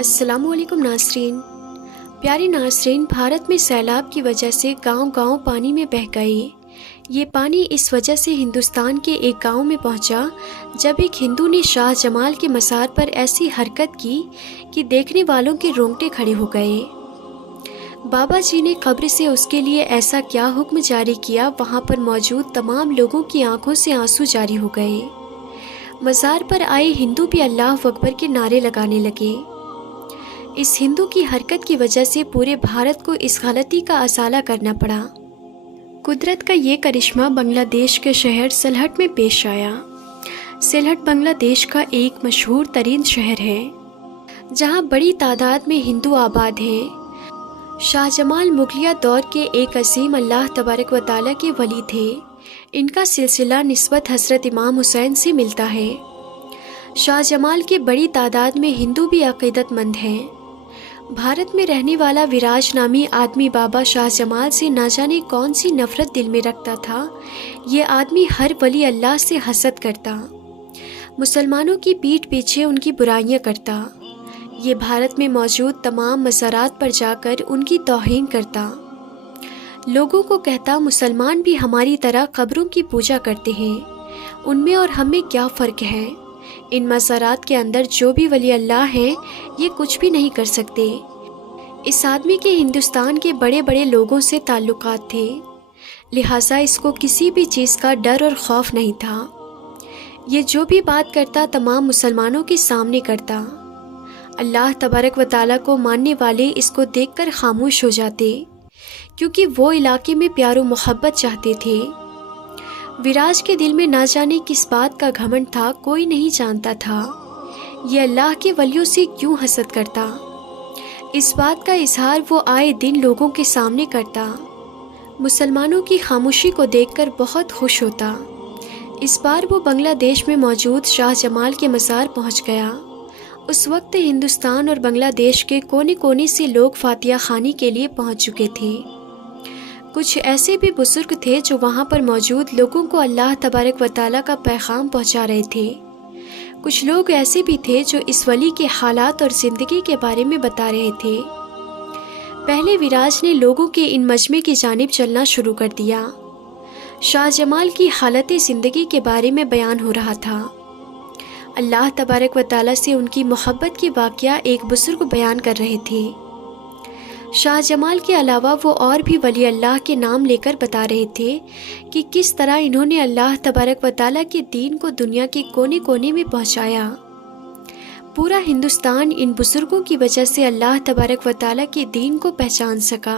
अस्सलाम वालेकुम नाज़रीन। प्यारे नाज़रीन, भारत में सैलाब की वजह से गांव-गांव पानी में बह गए। ये पानी इस वजह से हिंदुस्तान के एक गांव में पहुंचा जब एक हिंदू ने शाह जमाल के मज़ार पर ऐसी हरकत की कि देखने वालों के रोंगटे खड़े हो गए। बाबा जी ने कब्र से उसके लिए ऐसा क्या हुक्म जारी किया, वहाँ पर मौजूद तमाम लोगों की आंखों से आंसू जारी हो गए। मज़ार पर आए हिंदू भी अल्लाह अकबर के नारे लगाने लगे। इस हिंदू की हरकत की वजह से पूरे भारत को इस गलती का असाला करना पड़ा। कुदरत का ये करिश्मा बांग्लादेश के शहर सिलहट में पेश आया। सिलहट बांग्लादेश का एक मशहूर तरीन शहर है जहाँ बड़ी तादाद में हिंदू आबाद हैं। शाहजमाल मुगलिया दौर के एक अजीम अल्लाह तबारक व तआला के वली थे। इनका सिलसिला निस्बत हज़रत इमाम हुसैन से मिलता है। शाहजमाल के बड़ी तादाद में हिंदू भी अक़ीदतमंद हैं। भारत में रहने वाला विराज नामी आदमी बाबा शाहजमाल से ना जाने कौन सी नफ़रत दिल में रखता था। ये आदमी हर वली अल्लाह से हसद करता, मुसलमानों की पीठ पीछे उनकी बुराइयां करता। ये भारत में मौजूद तमाम मज़ारात पर जाकर उनकी तौहीन करता। लोगों को कहता, मुसलमान भी हमारी तरह कब्रों की पूजा करते हैं, उनमें और हमें क्या फ़र्क है। इन मज़ारात के अंदर जो भी वली अल्लाह हैं, ये कुछ भी नहीं कर सकते। इस आदमी के हिंदुस्तान के बड़े बड़े लोगों से ताल्लुकात थे, लिहाजा इसको किसी भी चीज़ का डर और खौफ नहीं था। ये जो भी बात करता तमाम मुसलमानों के सामने करता। अल्लाह तबारक व तआला को मानने वाले इसको देखकर खामोश हो जाते, क्योंकि वो इलाके में प्यार व मोहब्बत चाहते थे। विराज के दिल में ना जाने किस बात का घमंड था, कोई नहीं जानता था। ये अल्लाह के वलियों से क्यों हसद करता। इस बात का इजहार वो आए दिन लोगों के सामने करता। मुसलमानों की खामोशी को देखकर बहुत खुश होता। इस बार वो बांग्लादेश में मौजूद शाह जमाल के मज़ार पहुंच गया। उस वक्त हिंदुस्तान और बांग्लादेश के कोने कोने से लोग फातिहा खानी के लिए पहुंच चुके थे। कुछ ऐसे भी बुजुर्ग थे जो वहाँ पर मौजूद लोगों को अल्लाह तबारक व तआला का पैगाम पहुँचा रहे थे। कुछ लोग ऐसे भी थे जो इस वली के हालात और ज़िंदगी के बारे में बता रहे थे। पहले विराज ने लोगों के इन मजमे की जानिब चलना शुरू कर दिया। शाहजमाल की हालत ज़िंदगी के बारे में बयान हो रहा था। अल्लाह तबारक व तआला से उनकी मोहब्बत के वाक़या एक बुजुर्ग बयान कर रहे थे। शाहजमाल के अलावा वो और भी वली अल्लाह के नाम लेकर बता रहे थे कि किस तरह इन्होंने अल्लाह तबारक व तआला के दीन को दुनिया के कोने कोने में पहुंचाया। पूरा हिंदुस्तान इन बुजुर्गों की वजह से अल्लाह तबारक व तआला के दीन को पहचान सका।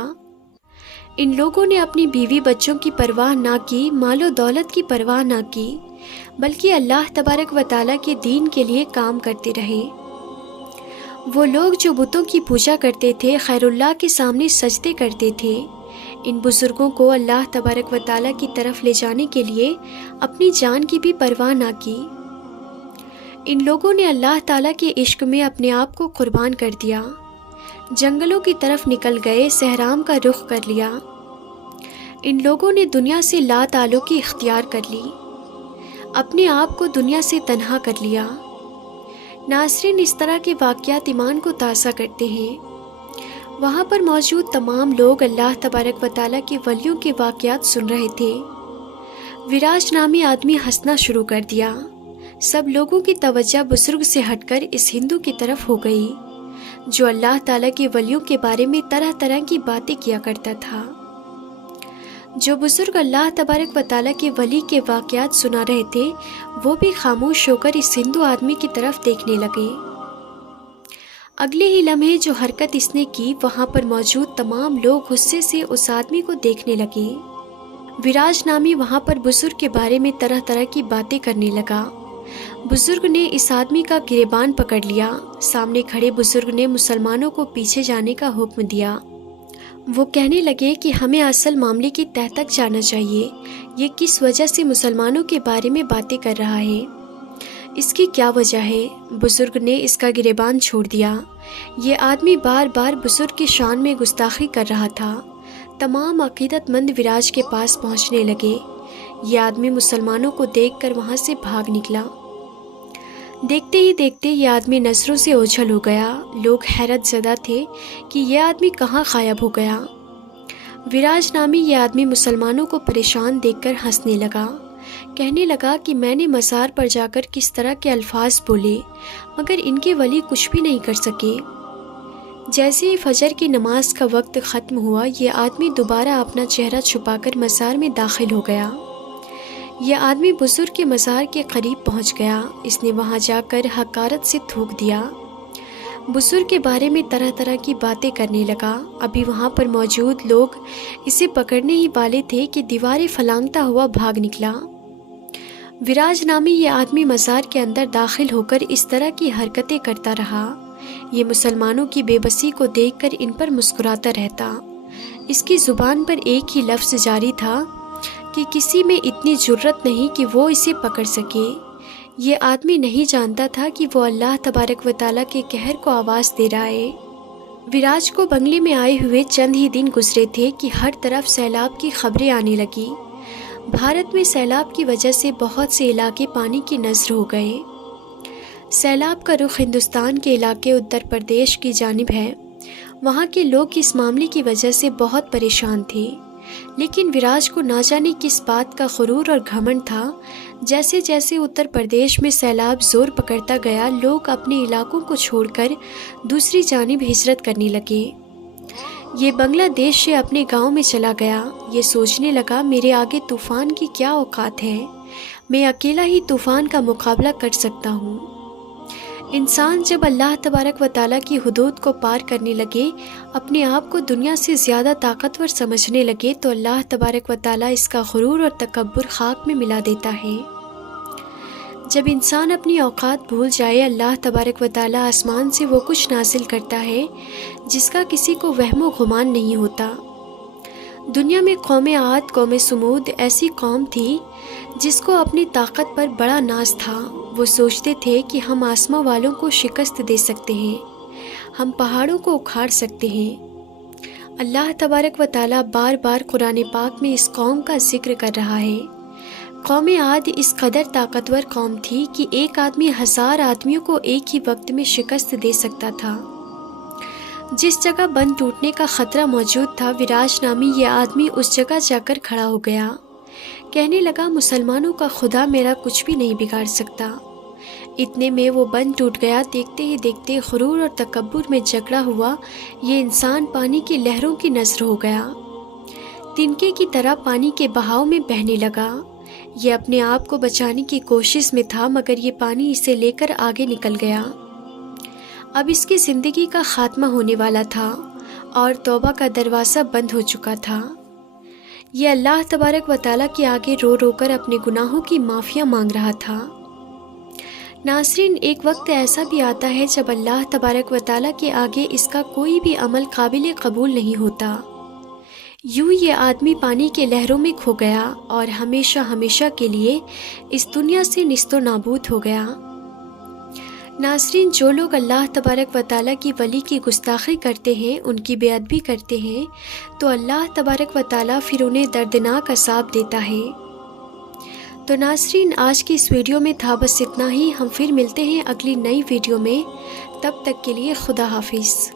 इन लोगों ने अपनी बीवी बच्चों की परवाह ना की, मालो दौलत की परवाह ना की, बल्कि अल्लाह तबारक व तआला के दीन के लिए काम करते रहे। वो लोग जो बुतों की पूजा करते थे, खैरुल्लाह के सामने सजदे करते थे, इन बुज़ुर्गों को अल्लाह तबारक व तआला की तरफ ले जाने के लिए अपनी जान की भी परवाह ना की। इन लोगों ने अल्लाह ताला के इश्क में अपने आप को कुर्बान कर दिया। जंगलों की तरफ निकल गए, सहराम का रुख कर लिया। इन लोगों ने दुनिया से ला ताल्लुकी इख्तियार कर ली, अपने आप को दुनिया से तन्हा कर लिया। नाज़रीन, इस तरह के वाक़यात ईमान को ताज़ा करते हैं। वहाँ पर मौजूद तमाम लोग अल्लाह तबारक व तआला के वलियों के वाक़यात सुन रहे थे। विराज नामी आदमी हंसना शुरू कर दिया। सब लोगों की तवज्जो बुजुर्ग से हटकर इस हिंदू की तरफ हो गई, जो अल्लाह ताला के वलियों के बारे में तरह तरह की बातें किया करता था। जो बुजुर्ग अल्लाह तबारक व तआला के वली के वाक़यात सुना रहे थे, वो भी खामोश होकर इस हिंदू आदमी की तरफ देखने लगे। अगले ही लम्हे जो हरकत इसने की, वहाँ पर मौजूद तमाम लोग गुस्से से उस आदमी को देखने लगे। विराज नामी वहाँ पर बुजुर्ग के बारे में तरह तरह की बातें करने लगा। बुजुर्ग ने इस आदमी का गिरेबान पकड़ लिया। सामने खड़े बुजुर्ग ने मुसलमानों को पीछे जाने का हुक्म दिया। वो कहने लगे कि हमें असल मामले की तह तक जाना चाहिए। ये किस वजह से मुसलमानों के बारे में बातें कर रहा है, इसकी क्या वजह है। बुजुर्ग ने इसका गिरेबान छोड़ दिया। ये आदमी बार बार बुजुर्ग की शान में गुस्ताखी कर रहा था। तमाम अक़ीदतमंद विराज के पास पहुंचने लगे। ये आदमी मुसलमानों को देखकर वहां से भाग निकला। دیکھتے ہی دیکھتے یہ آدمی نظروں سے اوجھل ہو گیا۔ لوگ حیرت زدہ تھے کہ یہ آدمی کہاں غائب ہو گیا۔ ویراج نامی یہ آدمی مسلمانوں کو پریشان دیکھ کر ہنسنے لگا۔ کہنے لگا کہ میں نے مزار پر جا کر کس طرح کے الفاظ بولے مگر ان کے ولی کچھ بھی نہیں کر سکے۔ جیسے ہی فجر کی نماز کا وقت ختم ہوا، یہ آدمی دوبارہ اپنا چہرہ چھپا کر مزار میں داخل ہو گیا۔ یہ آدمی بزرگ کے مزار کے قریب پہنچ گیا۔ اس نے وہاں جا کر حقارت سے تھوک دیا۔ بزرگ کے بارے میں طرح طرح کی باتیں کرنے لگا۔ ابھی وہاں پر موجود لوگ اسے پکڑنے ہی والے تھے کہ دیواریں پھلانگتا ہوا بھاگ نکلا۔ ویراج نامی یہ آدمی مزار کے اندر داخل ہو کر اس طرح کی حرکتیں کرتا رہا۔ یہ مسلمانوں کی بے بسی کو دیکھ کر ان پر مسکراتا رہتا۔ اس کی زبان پر ایک ہی لفظ جاری تھا کہ کسی میں اتنی جرت نہیں کہ وہ اسے پکڑ سکے۔ یہ آدمی نہیں جانتا تھا کہ وہ اللہ تبارک و تعالیٰ کے قہر کو آواز دے رہا ہے۔ ویراج کو بنگلے میں آئے ہوئے چند ہی دن گزرے تھے کہ ہر طرف سیلاب کی خبریں آنے لگی۔ بھارت میں سیلاب کی وجہ سے بہت سے علاقے پانی کی نذر ہو گئے۔ سیلاب کا رخ ہندوستان کے علاقے اتر پردیش کی جانب ہے۔ وہاں کے لوگ اس معاملے کی وجہ سے بہت پریشان تھے، لیکن ویراج کو نہ جانے کس بات کا غرور اور گھمنڈ تھا۔ جیسے جیسے اتر پردیش میں سیلاب زور پکڑتا گیا، لوگ اپنے علاقوں کو چھوڑ کر دوسری جانب ہجرت کرنے لگے۔ یہ بنگلہ دیش سے اپنے گاؤں میں چلا گیا۔ یہ سوچنے لگا میرے آگے طوفان کی کیا اوقات ہے، میں اکیلا ہی طوفان کا مقابلہ کر سکتا ہوں۔ انسان جب اللہ تبارک و تعالیٰ کی حدود کو پار کرنے لگے، اپنے آپ کو دنیا سے زیادہ طاقتور سمجھنے لگے، تو اللہ تبارک و تعالیٰ اس کا غرور اور تکبر خاک میں ملا دیتا ہے۔ جب انسان اپنی اوقات بھول جائے، اللہ تبارک و تعالیٰ آسمان سے وہ کچھ نازل کرتا ہے جس کا کسی کو وہم و گمان نہیں ہوتا۔ دنیا میں قوم عاد، قوم سمود ایسی قوم تھی جس کو اپنی طاقت پر بڑا ناز تھا۔ وہ سوچتے تھے کہ ہم آسماں والوں کو شکست دے سکتے ہیں، ہم پہاڑوں کو اکھاڑ سکتے ہیں۔ اللہ تبارک و تعالیٰ بار بار قرآن پاک میں اس قوم کا ذکر کر رہا ہے۔ قوم عاد اس قدر طاقتور قوم تھی کہ ایک آدمی 1000 آدمیوں کو ایک ہی وقت میں شکست دے سکتا تھا۔ جس جگہ بند ٹوٹنے کا خطرہ موجود تھا، ویراج نامی یہ آدمی اس جگہ جا کر کھڑا ہو گیا۔ کہنے لگا مسلمانوں کا خدا میرا کچھ بھی نہیں بگاڑ سکتا۔ اتنے میں وہ بند ٹوٹ گیا۔ دیکھتے ہی دیکھتے غرور اور تکبر میں جکڑا ہوا یہ انسان پانی کی لہروں کی نذر ہو گیا۔ تنکے کی طرح پانی کے بہاؤ میں بہنے لگا۔ یہ اپنے آپ کو بچانے کی کوشش میں تھا، مگر یہ پانی اسے لے کر آگے نکل گیا۔ اب اس کی زندگی کا خاتمہ ہونے والا تھا اور توبہ کا دروازہ بند ہو چکا تھا۔ یہ اللہ تبارک و تعالیٰ کے آگے رو رو کر اپنے گناہوں کی معافیاں مانگ رہا تھا۔ ناظرین، ایک وقت ایسا بھی آتا ہے جب اللہ تبارک و تعالیٰ کے آگے اس کا کوئی بھی عمل قابل قبول نہیں ہوتا۔ یوں یہ آدمی پانی کے لہروں میں کھو گیا اور ہمیشہ ہمیشہ کے لیے اس دنیا سے نیست و نابود ہو گیا۔ ناظرین، جو لوگ اللہ تبارک و تعالیٰ کی ولی کی گستاخی کرتے ہیں، ان کی بے ادبی کرتے ہیں، تو اللہ تبارک و تعالیٰ پھر انہیں دردناک عذاب دیتا ہے۔ تو ناظرین، آج کی اس ویڈیو میں تھا بس اتنا ہی۔ ہم پھر ملتے ہیں اگلی نئی ویڈیو میں، تب تک کے لیے خدا حافظ۔